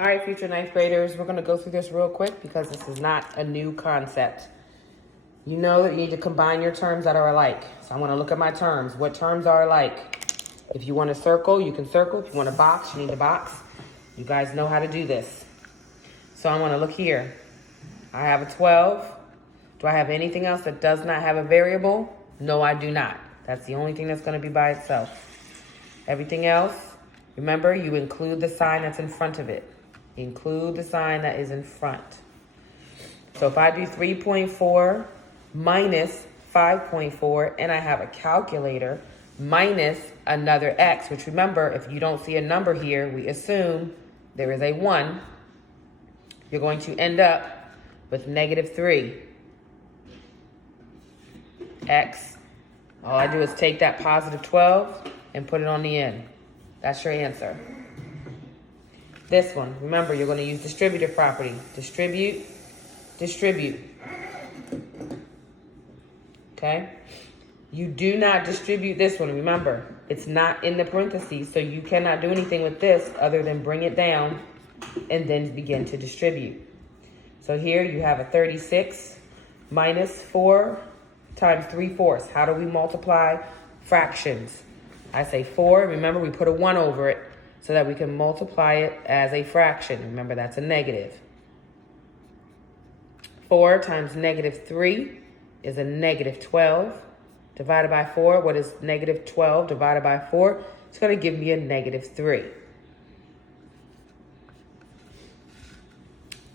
All right, future ninth graders, we're going to go through this real quick because this is not a new concept. You know that you need to combine your terms that are alike. So I want to look at my terms. What terms are alike? If you want to circle, you can circle. If you want to box, you need to box. You guys know how to do this. So I want to look here. I have a 12. Do I have anything else that does not have a variable? No, I do not. That's the only thing that's going to be by itself. Everything else, remember, you include the sign that's in front of it. Include the sign that is in front. So if I do 3.4 minus 5.4 and I have a calculator minus another x, which remember, if you don't see a number here, we assume there is a 1. You're going to end up with negative 3 x. All I do is take that positive 12 and put it on the end. That's your answer. This one, remember, you're going to use distributive property. Distribute, distribute. Okay? You do not distribute this one. Remember, it's not in the parentheses, so you cannot do anything with this other than bring it down and then begin to distribute. So here you have a 36 minus 4 times 3/4. How do we multiply fractions? I say 4. Remember, we put a 1 over it so that we can multiply it as a fraction. Remember, that's a negative. 4 times negative 3 is a negative 12. Divided by 4, what is negative 12 divided by 4? It's going to give me a negative 3.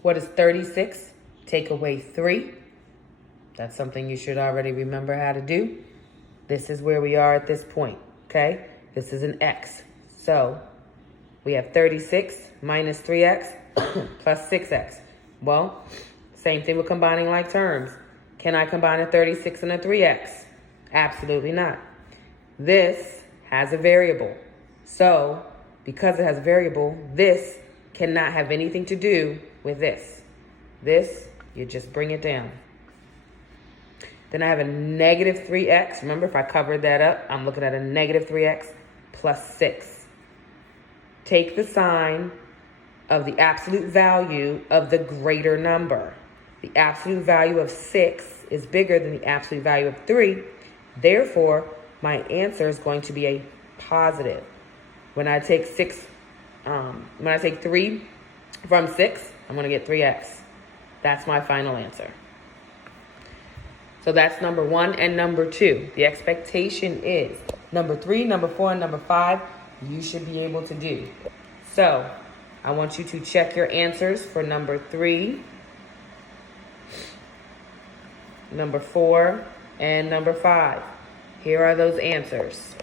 What is 36? Take away 3. That's something you should already remember how to do. This is where we are at this point, okay? This is an x. So we have 36 minus 3x plus 6x. Well, same thing with combining like terms. Can I combine a 36 and a 3x? Absolutely not. This has a variable. So because it has a variable, this cannot have anything to do with this. This, you just bring it down. Then I have a negative 3x. Remember, if I covered that up, I'm looking at a negative 3x plus 6. Take the sign of the absolute value of the greater number. The absolute value of 6 is bigger than the absolute value of 3. Therefore, my answer is going to be a positive. When I take 3 from 6, I'm going to get 3x. That's my final answer. So that's number 1 and number 2. The expectation is number 3, number 4, and number 5, you should be able to do. So I want you to check your answers for number 3, number 4, and number 5. Here are those answers.